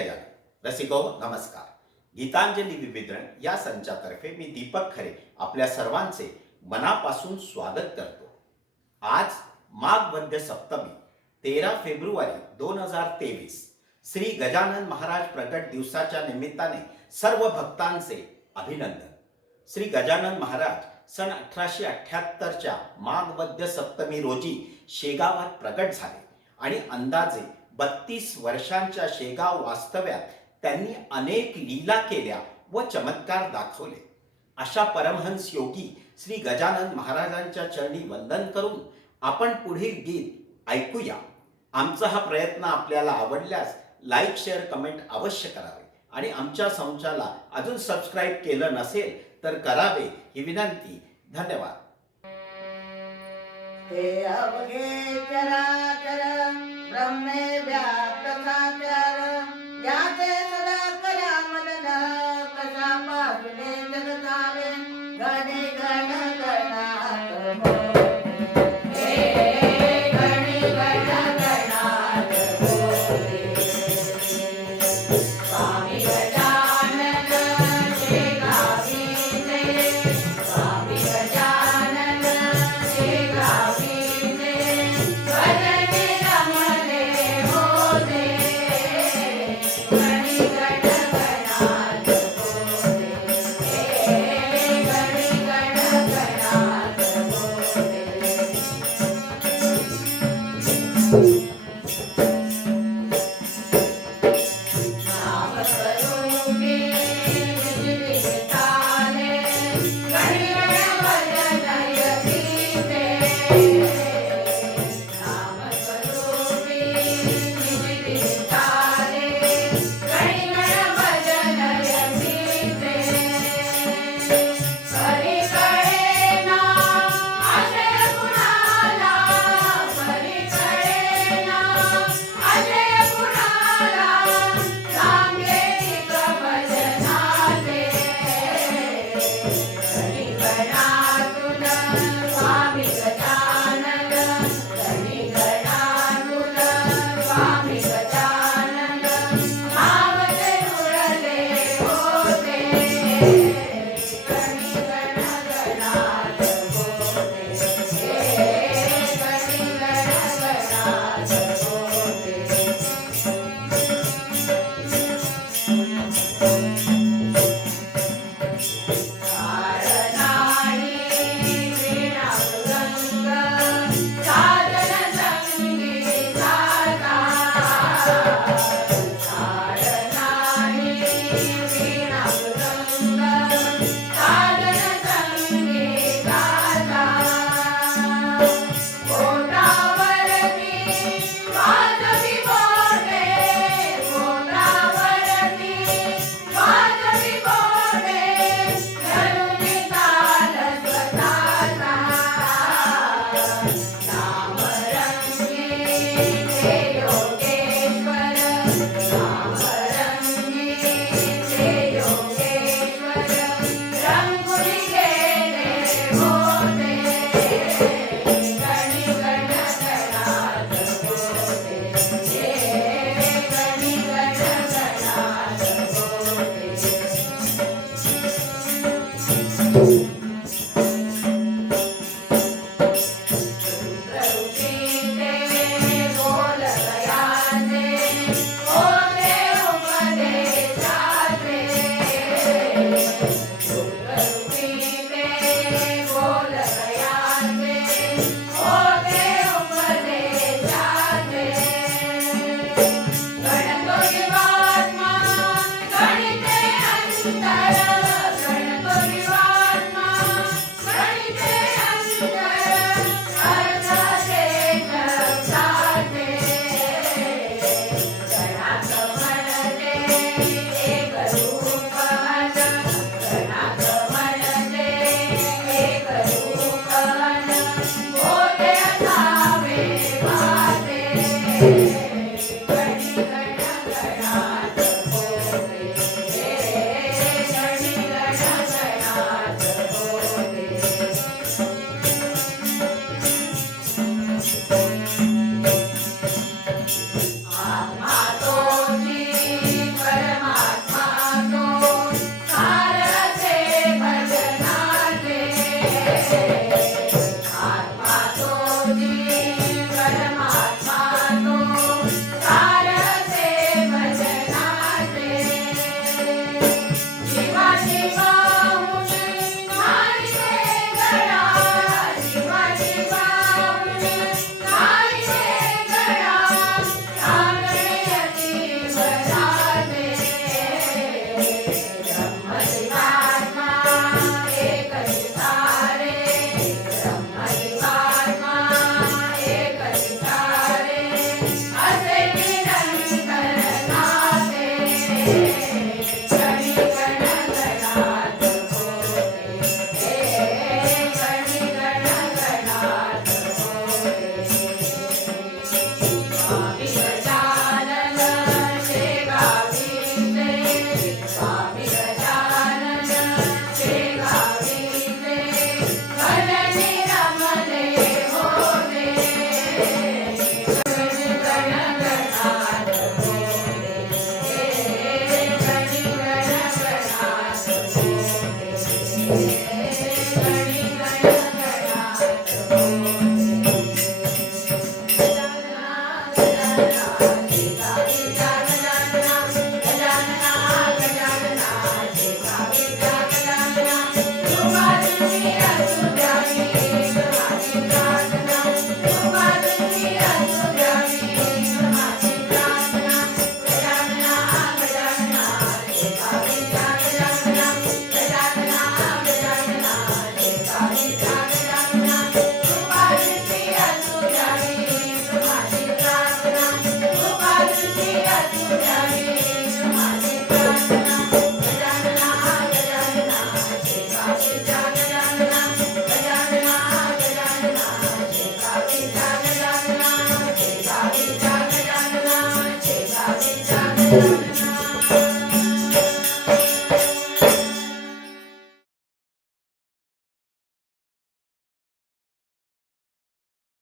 गजानन रसिको नमस्कार. गीतांजली विविधरण या संचातर्फे मी दीपक खरे आपल्या सर्वांचे मनापासून स्वागत करतो. आज माघ वद्य सप्तमी तेरा फेब्रुवारी दोन हजार तेवीस श्री गजानन महाराज प्रगट दिवसाच्या निमित्ताने सर्व भक्तांचे अभिनंदन. श्री गजानन महाराज सन अठराशे अठ्याहत्तरच्या माघ वद्य सप्तमी रोजी शेगावात प्रगट झाले आणि अंदाजे बत्तीस वर्षांच्या शेगाव वास्तव्यात त्यांनी अनेक लीला केल्या व चमत्कार दाखवले. अशा परमहंस योगी श्री गजानन महाराजांच्या चरणी वंदन करून आपण पुढील गीत ऐकूया. आमचा हा प्रयत्न आपल्याला आवडल्यास लाईक शेअर कमेंट अवश्य करावे आणि आमच्या संचाला अजून सबस्क्राईब केलं नसेल तर करावे ही विनंती. धन्यवाद. Bye. Hare Hare Jesus.